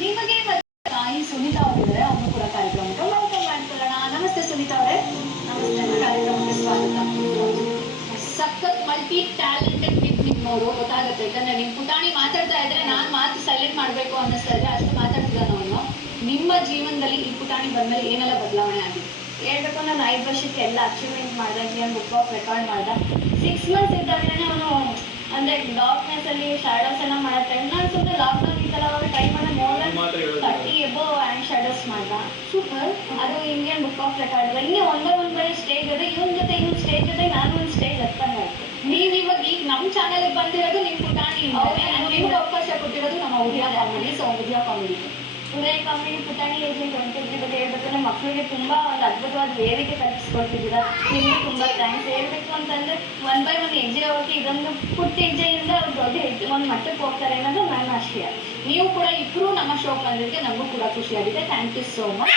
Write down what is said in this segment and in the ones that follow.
ನಿಮಗೆ ತಾಯಿ ಸುನೀತಾ ಅವರಿದ್ದಾರೆ, ಅವರು ಕೂಡ ಕಾರ್ಯಕ್ರಮಕ್ಕೆ ವೆಲ್ಕಮ್ ಮಾಡ್ಕೊಳ್ಳೋಣ. ನಮಸ್ತೆ ಸುನೀತಾ ಅವರೇ. ನಮಸ್ತೆ. ಕಾರ್ಯಕ್ರಮಕ್ಕೆ ಸ್ವಾಗತ. ಸಖತ್ ಮಲ್ಟಿ ಟ್ಯಾಲೆಂಟೆಡ್ ಪಿಕ್ ನಿಮ್ಮವರು ಗೊತ್ತಾಗುತ್ತೆ. ಯಾಕಂದ್ರೆ ನಿಮ್ ಪುಟಾಣಿ ಮಾತಾಡ್ತಾ ಇದ್ರೆ ನಾನ್ ಮಾತು ಸೈಲೆಂಟ್ ಮಾಡ್ಬೇಕು ಅನ್ನಿಸ್ತಾ ಇದ್ರೆ ಅಷ್ಟು ಮಾತಾಡ್ತಿದ್ದಾನ ಅವನು. ನಿಮ್ಮ ಜೀವನದಲ್ಲಿ ಈ ಪುಟಾಣಿ ಬಂದ್ಮೇಲೆ ಏನೆಲ್ಲ ಬದಲಾವಣೆ ಆಗಿದೆ? ಹೇಳ್ಬೇಕು, ನಾನು 5 ವರ್ಷಕ್ಕೆ ಎಲ್ಲ ಅಚೀವ್ಮೆಂಟ್ ಮಾಡಿದೆ. ಇಂಡಿಯನ್ ಬುಕ್ ಆಫ್ ರೆಕಾರ್ಡ್ ಮಾಡಿದೆ. 6 ಮಂತ್ಸ್ ಇದ್ದಾಗಲೇ ಅವನು ಅಂದ್ರೆ ಡಾರ್ಕ್ನೆಸ್ ಅಲ್ಲಿ ಶಾಡೋಸ್ ಎಲ್ಲ ಮಾಡೋ ಟೈಮ್ ನಾನು ಸುಮ್ಮನೆ ಲಾಕ್ಡೌನ್ ಇತ್ತಲ್ಲ ಅವಾಗ ಟೈಮ್ ಮಾಡಿ more than 30 above and shadows ಮಾಡ್ದ. ಸೂಪರ್. ಅದು ಇಂಡಿಯನ್ ಬುಕ್ ಆಫ್ ರೆಕಾರ್ಡ್ ಹಿಂಗೆ ಒಂದ್ ಬೈ ಸ್ಟೇಜ್ ಅದೇ ಇವನ್ ಜೊತೆ ಇನ್ನೊಂದು ಸ್ಟೇಜ್ ಜೊತೆ ನಾನು ಒಂದು ಸ್ಟೇಜ್ ಹತ್ತಂಗೆ ಆಯ್ತು. ನೀವ್ ಇವಾಗ ಈಗ ನಮ್ ಚಾನೆಲ್ ಬಂದಿರೋದು ನಿಮ್ ಪುಟಾಣಿ, ನಿಮ್ಗೆ ಅವಕಾಶ ಕೊಟ್ಟಿರೋದು ನಮ್ಮ ಉದಯ ಕಾಮಿಡಿ. ಸೊ ಉದಯ ಕಾಮಿಡಿ ಉದಯ ಕಾಮಿಡಿ ಪುಟಾಣಿ ಏಜೆಂಟ್ ಹೊಂಟಿದ್ರಿ ಬಗ್ಗೆ ಹೇಳ್ಬೇಕಂದ್ರೆ ಮಕ್ಕಳಿಗೆ ತುಂಬಾ ಒಂದು ಅದ್ಭುತವಾದ ವೇದಿಕೆ ಕಲ್ಪಿಸ್ಕೊಡ್ತಿದ್ದೀರಾ. ನಿಮ್ಗೆ ತುಂಬಾ ಥ್ಯಾಂಕ್ಸ್. ಹೇಳ್ಬೇಕು ಅಂತಂದ್ರೆ 1 by 1 ಹೆಜ್ಜೆ ಹೋಗಿ ಇದೊಂದು ಪುಟ್ಟ ಹೆಜ್ಜೆಯಿಂದ ಅವ್ರು ದೊಡ್ಡ ಹೆಜ್ಜೆ ಒಂದು ಮಟ್ಟಕ್ಕೆ ಹೋಗ್ತಾರೆ ಅನ್ನೋದು ನನ್ನ ಆಶಯ. ನೀವು ಕೂಡ ಇಬ್ರು ನಮ್ಮ ಶೋ ಬಂದಿದ್ದಕ್ಕೆ ನಮಗೂ ಕೂಡ ಖುಷಿಯಾಗಿದೆ. Thank you so much.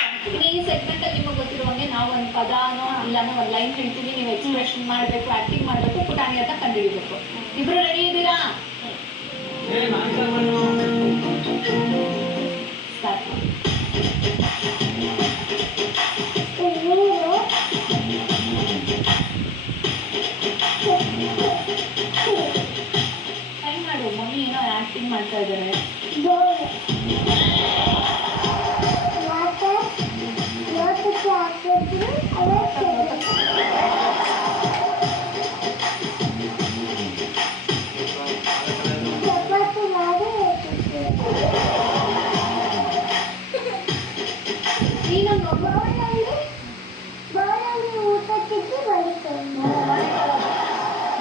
ಈ ಸೆಗ್ಮೆಂಟ್ ಅಲ್ಲಿ ನಿಮಗೆ ಗೊತ್ತಿರುವಂಗೆ ನಾವು ಒಂದು ಪದಾನೋ ಇಲ್ಲಾನೋ ಒಂದು ಲೈನ್ ಹೇಳ್ತೀವಿ, ನೀವು ಎಕ್ಸ್ಪ್ರೆಷನ್ ಮಾಡಬೇಕು, ಆಕ್ಟಿಂಗ್ ಮಾಡಬೇಕು, ಪುಟಾಣಿ ಅಂತ ಕಂಡುಹಿಡಿಬೇಕು. ಇಬ್ರು ರೆಡಿ ಇದ್ದೀರಾ? ಸ್ಟಾರ್ಟ್ ಮಾಡಿ. ಟ್ರೈ ಮಾಡು. ಮಮ್ಮಿ ಏನೋ ಆಕ್ಟಿಂಗ್ ಮಾಡ್ತಾ ಇದ್ದಾರೆ.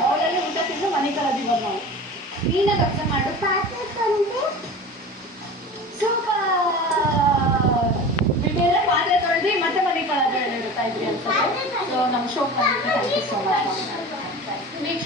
ಮೌಲಲ್ಲಿ ಊಟ ತಿಂದು ಮನೆ ಕಳದಿ ಬಂದು ನಾವು ನೀನಾಗ ಅರ್ಥ ಮಾಡು. ಸೂಪರ್. ಬಿಟ್ಟರೆ ಪಾತ್ರೆ ತೊಳೆದು ಮತ್ತೆ ಮನೆ ಕಳದಿ ಹೇಳಿರುತ್ತಾ ಇದ್ರಿ ಅಂತ. ಸೊ ನಮ್ಮ ಶೋ ಬಂದಿದ್ದು ಥ್ಯಾಂಕ್ ಯು ಸೊ ಮಚ್.